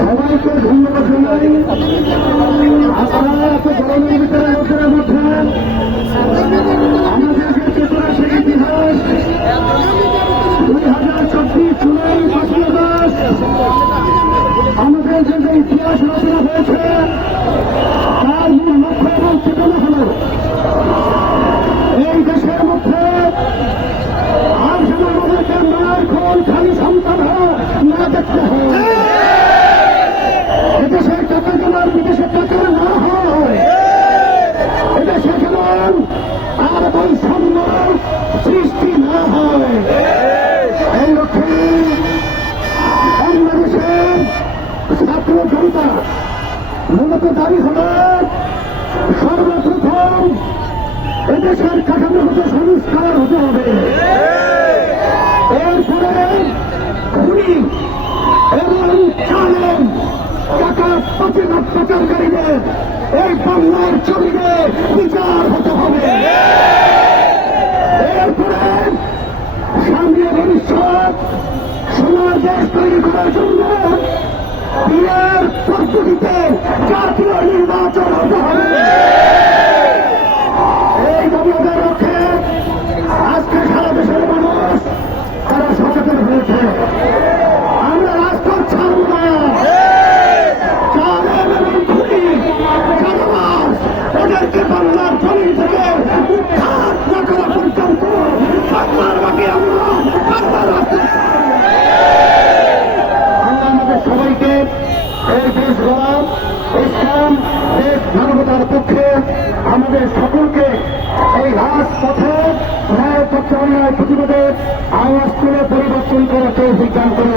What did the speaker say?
সবাইকে ধন্যবাদ জানাই। আপনারা এত গরমের ভিতরে লোকের মধ্যে আমাদের যে চেতনা সেই ইতিহাস দুই হাজার আর যেন আমাদেরকে খালি সন্তান মূলত দাবি হল সর্বপ্রথম এদেশের কাঠামোগত সংস্কার হতে হবে। এরপরে খুনি এবং চালেন টাকা পাঁচে পাচারকারীদের এই বাংলার জমিনে বিচার হতে হবে। এরপরে সামনে ভবিষ্যৎ সোনার দেশ তৈরি করার জন্য পদ্ধতিতে জাতীয় নির্বাচন হতে হবে। এই দেশ গড়ার ইসলাম দেশ পক্ষে আমাদের সকলকে এই রাজপথে ন্যায় তথ্য অন্যায় প্রতিবাদে আওয়াজ করে পরিবর্তন করা কেউ বিজ্ঞান করে